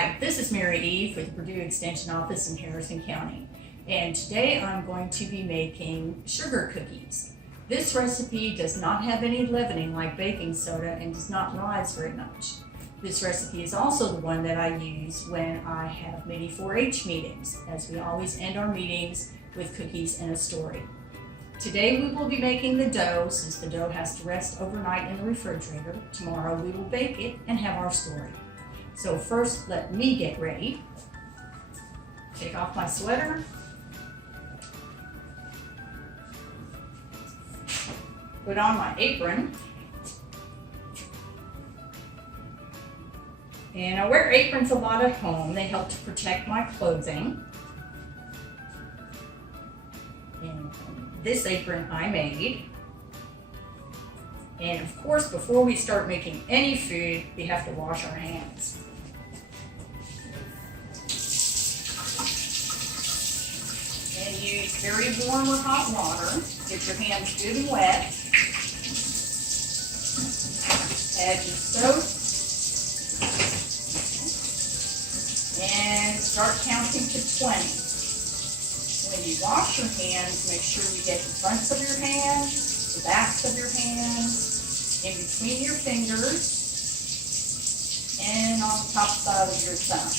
Hi, this is Mary Eve with the Purdue Extension Office in Harrison County, and today I'm going to be making sugar cookies. This recipe does not have any leavening like baking soda and does not rise very much. This recipe is also the one that I use when I have mini 4-H meetings, as we always end our meetings with cookies and a story. Today we will be making the dough since the dough has to rest overnight in the refrigerator. Tomorrow we will bake it and have our story. So first, let me get ready. Take off my sweater. Put on my apron. And I wear aprons a lot at home. They help to protect my clothing. And this apron I made. And of course, before we start making any food, we have to wash our hands. And use very warm or hot water. Get your hands good and wet. Add your soap. And start counting to 20. When you wash your hands, make sure you get the fronts of your hands, the backs of your hands, in between your fingers, and on the top side of your thumb.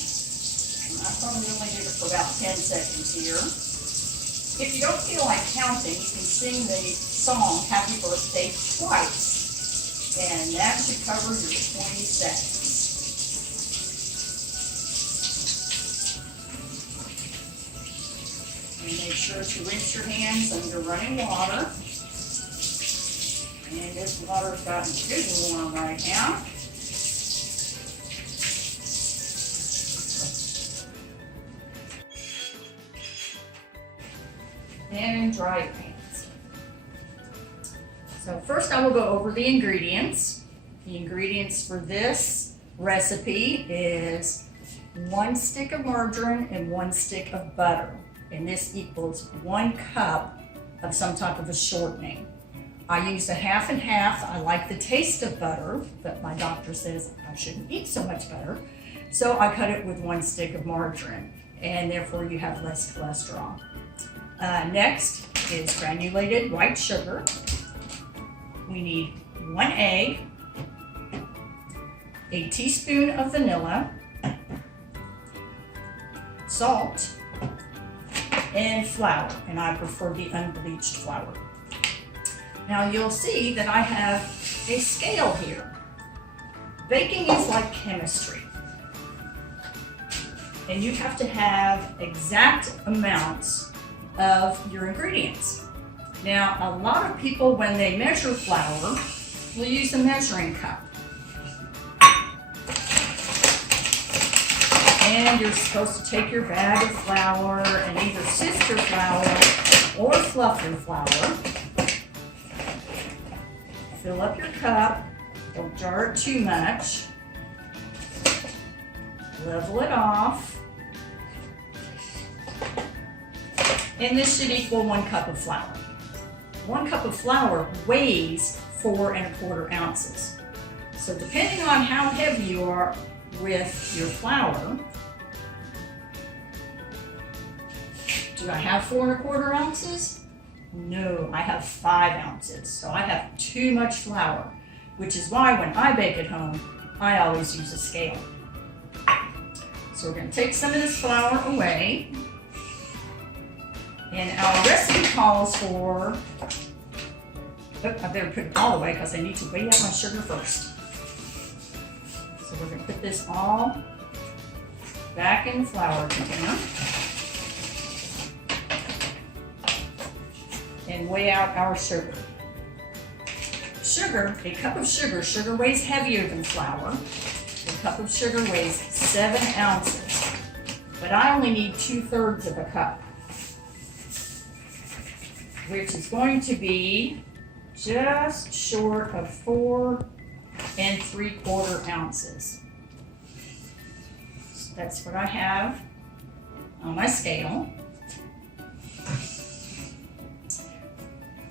And I probably only did it for about 10 seconds here. If you don't feel like counting, you can sing the song Happy Birthday twice, and that should cover your 20 seconds. And make sure to rinse your hands under running water. And this water's gotten good and warm right now. And dry your hands. So first I will go over the ingredients. The ingredients for this recipe is 1 stick of margarine and 1 stick of butter. And this equals 1 cup of some type of a shortening. I use a half and half. I like the taste of butter, but my doctor says I shouldn't eat so much butter. So I cut it with 1 stick of margarine, and therefore you have less cholesterol. Next is granulated white sugar. We need 1 egg, a teaspoon of vanilla, salt, and flour, and I prefer the unbleached flour. Now you'll see that I have a scale here. Baking is like chemistry, and you have to have exact amounts of your ingredients. Now a lot of people, when they measure flour, will use a measuring cup. And you're supposed to take your bag of flour and either sift your flour or fluff your flour. Fill up your cup. Don't jar it too much. Level it off. And this should equal 1 cup of flour. 1 cup of flour weighs 4 1/4 ounces. So depending on how heavy you are with your flour, do I have 4 1/4 ounces? No, I have 5 ounces. So I have too much flour, which is why when I bake at home, I always use a scale. So we're going to take some of this flour away. And our recipe calls for, I better put it all away because I need to weigh out my sugar first. So we're going to put this all back in the flour container. And weigh out our sugar. Sugar, a cup of sugar, sugar weighs heavier than flour. A cup of sugar weighs 7 ounces, but I only need 2/3 of a cup, which is going to be just short of 4 3/4 ounces. So that's what I have on my scale.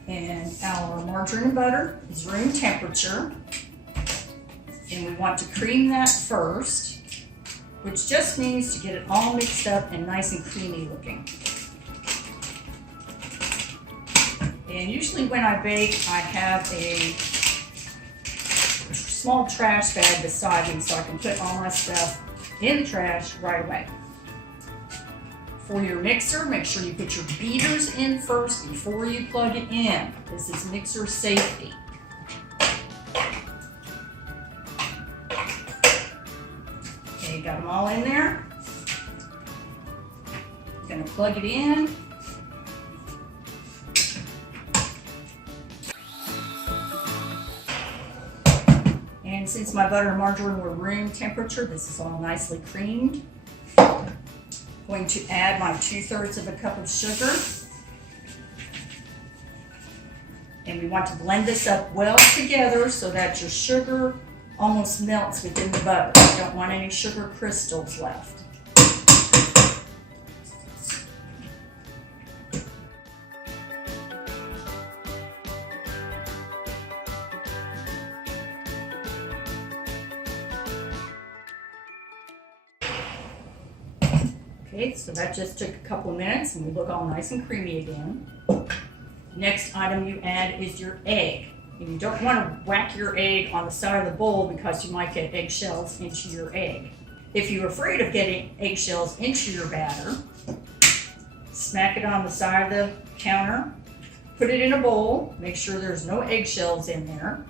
And our margarine and butter is room temperature. And we want to cream that first. which just means to get it all mixed up and nice and creamy looking. And usually when I bake, I have a small trash bag beside me so I can put all my stuff in the trash right away. For your mixer, make sure you put your beaters in first before you plug it in. This is mixer safety. Okay, got them all in there. Gonna plug it in. And since my butter and margarine were room temperature, this is all nicely creamed. Going to add my 2/3 of a cup of sugar. And we want to blend this up well together so that your sugar almost melts within the butter. You don't want any sugar crystals left. Okay, so that just took a couple minutes and we look all nice and creamy again. Next item you add is your egg. And you don't want to whack your egg on the side of the bowl because you might get eggshells into your egg. If you're afraid of getting eggshells into your batter, smack it on the side of the counter, put it in a bowl, make sure there's no eggshells in there,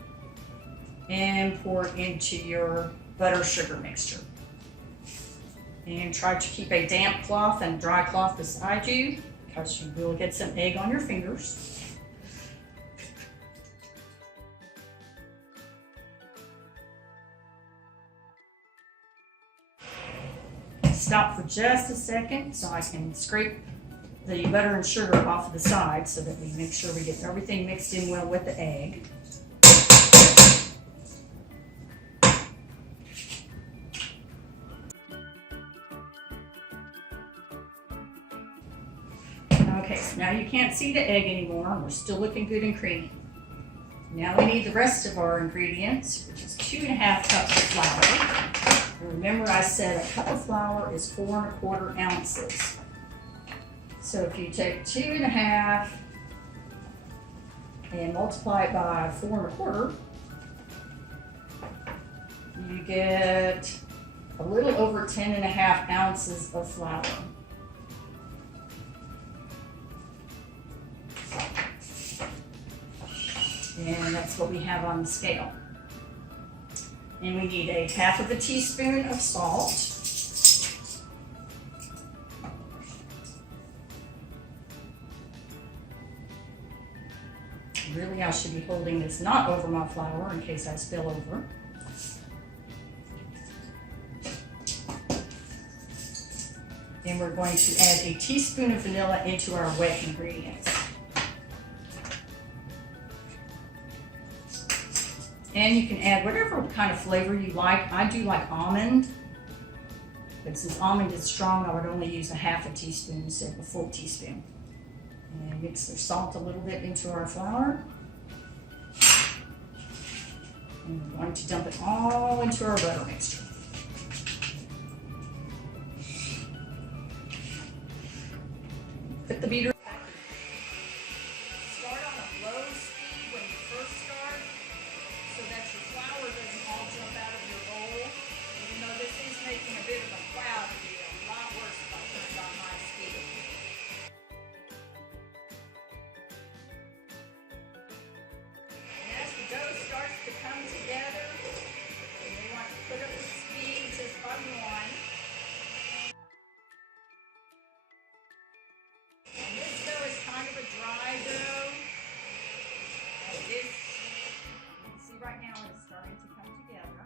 and pour it into your butter sugar mixture. And try to keep a damp cloth and dry cloth beside you because you will get some egg on your fingers. Stop for just a second so I can scrape the butter and sugar off of the side so that we make sure we get everything mixed in well with the egg. Okay, so now you can't see the egg anymore. We're still looking good and creamy. Now we need the rest of our ingredients, which is 2½ cups of flour. And remember I said a cup of flour is 4 1/4 ounces. So if you take 2½ and multiply it by 4 1/4, you get a little over 10½ ounces of flour. And that's what we have on the scale. And we need a 1/2 teaspoon of salt. Really, I should be holding this not over my flour in case I spill over. And we're going to add a teaspoon of vanilla into our wet ingredients. And you can add whatever kind of flavor you like. I do like almond, but since almond is strong, I would only use a 1/2 teaspoon instead of a full teaspoon. And mix the salt a little bit into our flour. And we're going to dump it all into our butter mixture. Put the beater. Start on a low speed when you first start, so that your flour doesn't all jump out of your bowl. Even though this is making a bit of a cloud, it would be a lot worse if I turned on high speed. And as the dough starts to come together, you may want to put up the speed just by 1. And this dough is kind of a dry dough. And this, you can see right now it's starting to come together.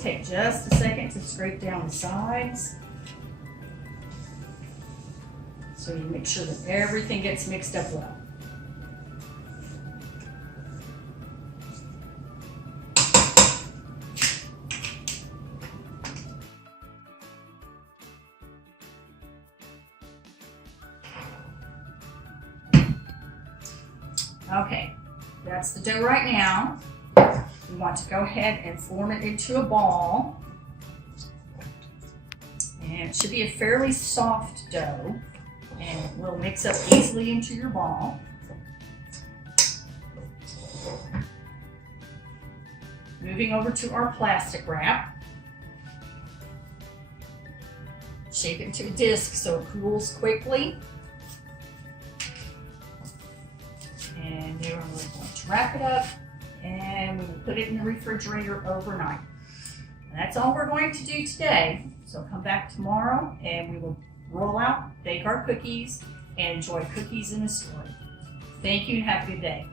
Take just a second to scrape down the sides. So you make sure that everything gets mixed up well. Okay, that's the dough right now. We want to go ahead and form it into a ball. And it should be a fairly soft dough, and it will mix up easily into your ball. Moving over to our plastic wrap. Shape it into a disc so it cools quickly. And then we're going to wrap it up, and we will put it in the refrigerator overnight. And that's all we're going to do today. So come back tomorrow and we will roll out, bake our cookies, and enjoy cookies in a story. Thank you and have a good day.